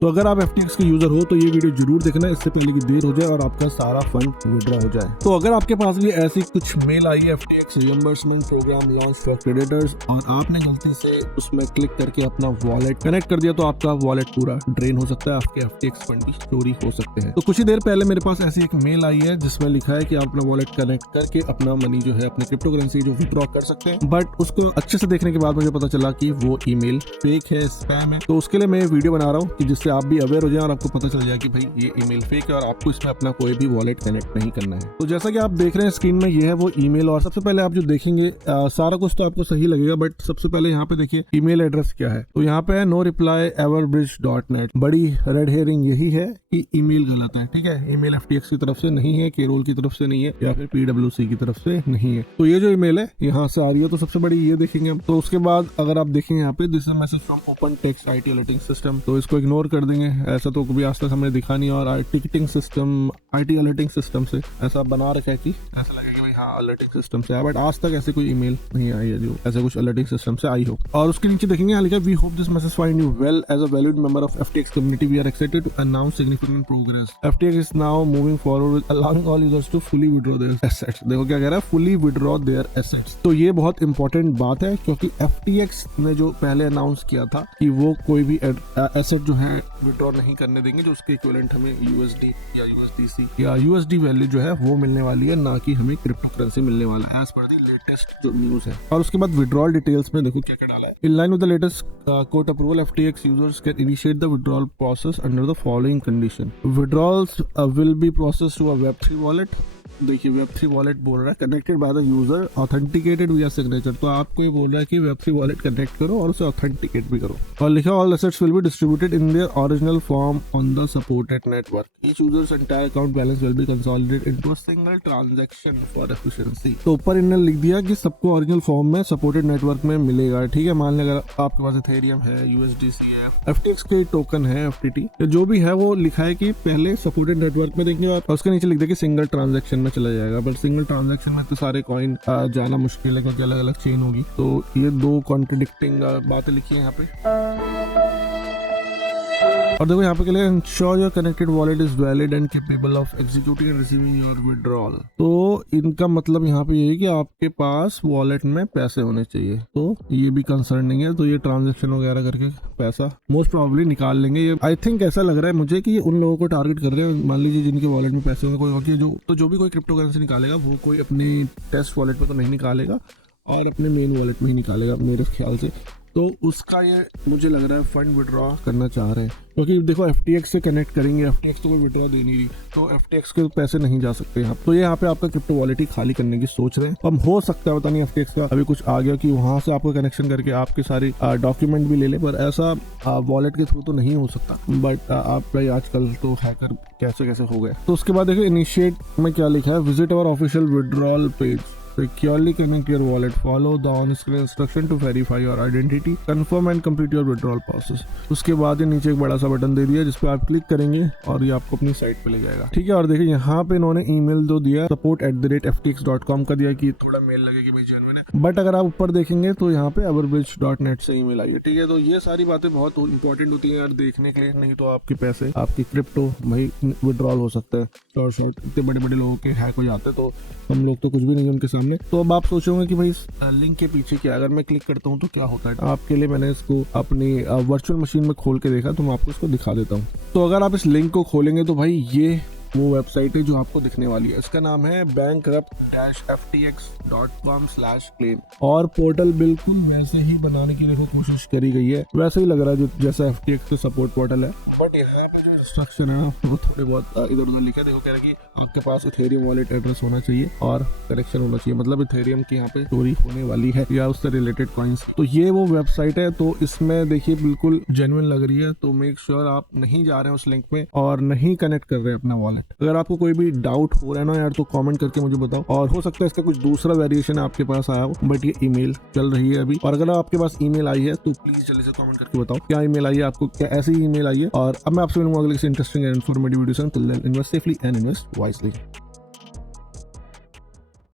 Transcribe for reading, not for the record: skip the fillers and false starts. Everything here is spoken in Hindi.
तो अगर आप FTX के यूजर हो तो ये वीडियो जरूर देखना, इससे पहले कि देर हो जाए और आपका सारा फंड विड्रॉ हो जाए। तो अगर आपके पास भी ऐसी कुछ मेल आई है FTX reimbursement program launch for creditors और आपने गलती से उसमें क्लिक करके अपना वॉलेट कनेक्ट कर दिया तो आपका वॉलेट पूरा ड्रेन हो सकता है, आपके FTX फंड भी चोरी हो सकते हैं। तो कुछ ही देर पहले मेरे पास ऐसी एक मेल आई है जिसमें लिखा है कि आप अपना वॉलेट कनेक्ट करके अपना मनी जो है अपने क्रिप्टो करेंसी जो विड्रॉ कर सकते हैं, बट उसको अच्छे से देखने के बाद मुझे पता चला कि वो ईमेल फेक है, स्पैम है। तो उसके लिए मैं वीडियो बना रहा हूँ कि जिससे आप भी अवेयर हो जाए और आपको पता चल जाए कि भाई ये ईमेल फेक है और आपको इसमें अपना कोई भी वॉलेट कनेक्ट नहीं करना है। तो जैसा कि आप देख रहे हैं स्क्रीन में, ये है वो ईमेल और सबसे पहले आप जो देखेंगे सारा कुछ तो आपको सही लगेगा, बट सबसे पहले यहाँ पे देखिए ईमेल एड्रेस क्या है। तो यहाँ पे है नो रिप्लाई everbridge.net। बड़ी रेड हेयरिंग यही है कि ईमेल गलत है, ठीक है। ईमेल FTX की तरफ से नहीं है, केरोल की तरफ से नहीं है या फिर PwC की तरफ से नहीं है। तो ये जो ईमेल है यहाँ से आ रही है, तो सबसे बड़ी ये देखेंगे हम। तो उसके बाद अगर आप देखेंगे यहाँ पे this is message from open text IT alerting system, तो इसको इग्नोर कर देंगे। ऐसा तो कभी आज तक हमें दिखा नहीं, और ticketing system IT alerting system से ऐसा बना रखा है कि ऐसा लगे कि भाई हाँ अलर्टिंग सिस्टम से है, बट आज तक ऐसे कोई ईमेल नहीं आई है जो ऐसे कुछ अलर्टिंग सिस्टम से आई हो। और उसके नीचे देखेंगे यहाँ लिखा है we hope this message find you well as a valid member of FTX community, we are excited to announce significant progress, FTX is now moving forward with allowing all users to fully withdraw their assets. देखो क्या कह रहा है, फुली विड्रॉ देयर एसेट्स। तो ये बहुत इंपॉर्टेंट बात है क्योंकि FTX ने जो पहले अनाउंस किया था कि वो कोई भी एसेट जो है विड्रॉ नहीं करने देंगे जो उसके इक्विवेलेंट हमें USD या USDC या USD वैल्यू जो है वो मिलने वाली है, ना कि हमें क्रिप्टो करेंसी मिलने वाला है एज पर द लेटेस्ट जो न्यूज है। और उसके बाद विड्रॉल डिटेल्स में देखो क्या क्या डाला है। In line with the latest court approval FTX users can initiate the withdrawal process under the following condition. Withdrawals will be processed to a Web3 wallet. देखिए Web3 वॉलेट बोल रहा है connected by the user authenticated via signature. तो आपको ये बोल रहा है कि Web3 वॉलेट कनेक्ट करो और उसे ऑथेंटिकेट भी करो। और लिखा all assets will be distributed in their original form on the supported network. Each users entire account balance will be consolidated into a single transaction for efficiency. तो ऊपर इन्होंने लिख दिया कि सबको ओरिजिनल फॉर्म में सपोर्टेड नेटवर्क में मिलेगा, ठीक है। मान लें अगर आपके पास इथेरियम है, USDC है, FTX के टोकन है, FTT जो भी है, वो लिखा है कि पहले सपोर्टेड नेटवर्क में देंगे और उसके नीचे लिख दिया कि सिंगल ट्रांजैक्शन में चला जाएगा। बट सिंगल ट्रांजैक्शन में तो सारे कॉइन जाना मुश्किल है क्योंकि अलग अलग चेन होगी। तो ये दो कॉन्ट्रडिक्टिंग बातें लिखी है यहाँ पे। और देखो यहाँ पे के लिए ensure your connected wallet is valid and capable of executing and receiving your withdrawal. तो इनका मतलब यहाँ पे यही कि आपके पास वॉलेट में पैसे होने चाहिए। तो ये भी कंसर्निंग है। तो ये ट्रांजैक्शन वगैरह करके पैसा मोस्ट प्रोबेबली निकाल लेंगे। ये आई थिंक ऐसा लग रहा है मुझे कि ये उन लोगों को टारगेट कर रहे हैं। मान लीजिए जिनके वॉलेट में पैसे होंगे, जो भी कोई क्रिप्टो करेंसी निकालेगा वो कोई अपने टेस्ट वॉलेट में तो नहीं निकालेगा और अपने मेन वॉलेट में ही निकालेगा मेरे ख्याल से। तो उसका ये मुझे लग रहा है फंड विड्रॉ करना चाह रहे हैं क्योंकि देखो FTX से कनेक्ट करेंगे, FTX तो कोई विड्रॉ दे नहीं रही, तो FTX के पैसे नहीं जा सकते यहाँ। तो ये यहाँ पे आपका क्रिप्टो वॉलेट ही खाली करने की सोच रहे हैं। अब हो सकता है पता नहीं FTX का अभी कुछ आ गया कि वहां से आपको कनेक्शन करके आपके सारी डॉक्यूमेंट भी ले ले, पर ऐसा वॉलेट के थ्रू तो नहीं हो सकता। बट आप भाई आजकल तो हैकर कैसे कैसे हो गए। तो उसके बाद देखो इनिशिएट में क्या लिखा है, visit our official withdrawal page, securely connect your wallet, follow the on-screen instruction to verify your identity, confirm and complete your withdrawal process। उसके बाद ये नीचे एक बड़ा सा बटन दे दिया जिस पे आप क्लिक करेंगे और ये आपको अपनी साइट पे ले जाएगा, ठीक है। और देखिए यहाँ पे इन्होंने ईमेल जो दिया support@ftx.com का दिया कि थोड़ा मेल लगे कि भाई जेन्युइन है। बट अगर आप ऊपर देखेंगे तो यहाँ पे everbridge.net से ईमेल आई है, ठीक है। तो ये सारी बातें बहुत इंपॉर्टेंट होती है यार देखने के लिए, नहीं तो आपके पैसे आपकी क्रिप्टो भाई विड्रॉल हो सकता है। शॉर्ट इतने बड़े बड़े लोगों के हैक हो जाते हैं तो हम लोग तो कुछ भी नहीं है उनके सामने। तो अब आप सोचोगे कि भाई लिंक के पीछे क्या, अगर मैं क्लिक करता हूँ तो क्या होता है। आपके लिए मैंने इसको अपनी वर्चुअल मशीन में खोल के देखा, तो मैं आपको इसको दिखा देता हूँ। तो अगर आप इस लिंक को खोलेंगे तो भाई ये वो वेबसाइट है जो आपको दिखने वाली है। इसका नाम है bankrupt-ftx.com/claim और पोर्टल बिल्कुल वैसे ही बनाने की देखो कोशिश करी गई है, वैसे ही लग रहा है जैसा FTX का सपोर्ट पोर्टल है। बट यहाँ पे जो इंस्ट्रक्शन है वो थोड़े बहुत इधर उधर लिखा है। देखो कह रहा है कि आपके पास इथेरियम वॉलेट एड्रेस होना चाहिए और कनेक्शन होना चाहिए, मतलब इथेरियम की यहाँ पे चोरी होने वाली है या उससे रिलेटेड कॉइन्स। तो ये वो वेबसाइट है। तो इसमें देखिए बिल्कुल जेन्युइन लग रही है। तो मेक श्योर आप नहीं जा रहे हैं उस लिंक में और नहीं कनेक्ट कर रहे हैं अपना वॉलेट। अगर आपको कोई भी डाउट हो रहा है ना यार तो कमेंट करके मुझे बताओ, और हो सकता है इसका कुछ दूसरा वेरिएशन आपके पास आया हो, बट ये ईमेल चल रही है अभी। और अगर आपके पास ईमेल आई है तो प्लीज जल्दी से कमेंट करके बताओ क्या ईमेल आई है आपको, क्या ऐसी ईमेल आई है। और अब मैं आपसे मिलूंगा अगले किसी इंटरेस्टिंग एंड इन्फॉर्मेटिव वीडियो से। Till then invest safely and invest wisely.